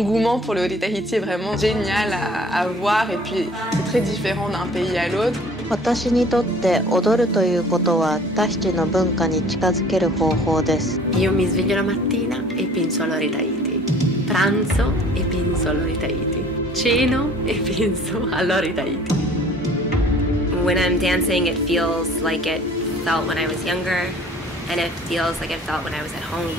l'engouement pour le Haut-Tahiti est vraiment génial à voir et puis c'est très différent d'un pays à l'autre. 私にとって踊るということはタヒチの文化に近づける方法です。Io mi sveglio la mattina e penso all'Haut-Tahiti. Pranzo e penso all'Haut-Tahiti. Ceno e penso all'Haut-Tahiti. When I'm dancing, it feels like it felt when I was younger, and it feels like it felt when I was at home.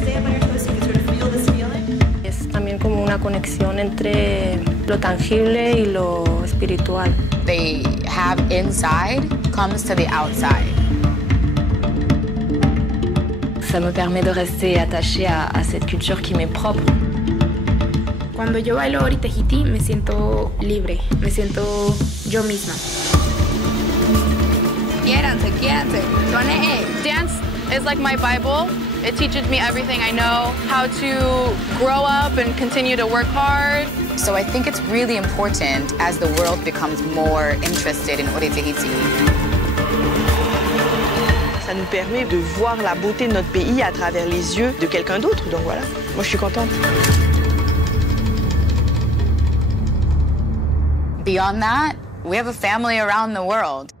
Stand by your toes so you can sort of feel this feeling. Es también como una conexión entre lo tangible y lo espiritual. They have inside comes to the outside. Ça me permet de rester attachée à cette culture qui m'est propre. Cuando yo bailo Haut-Tahiti me siento libre, me siento yo misma. Quiéranse, quiéranse. Dance is like my Bible. It teaches me everything I know, how to grow up and continue to work hard. So I think it's really important as the world becomes more interested in Haut-Tahiti. Ça nous permet de voir la beauté de notre pays à travers les yeux de quelqu'un d'autre. Donc voilà, moi je suis contente. Beyond that, we have a family around the world.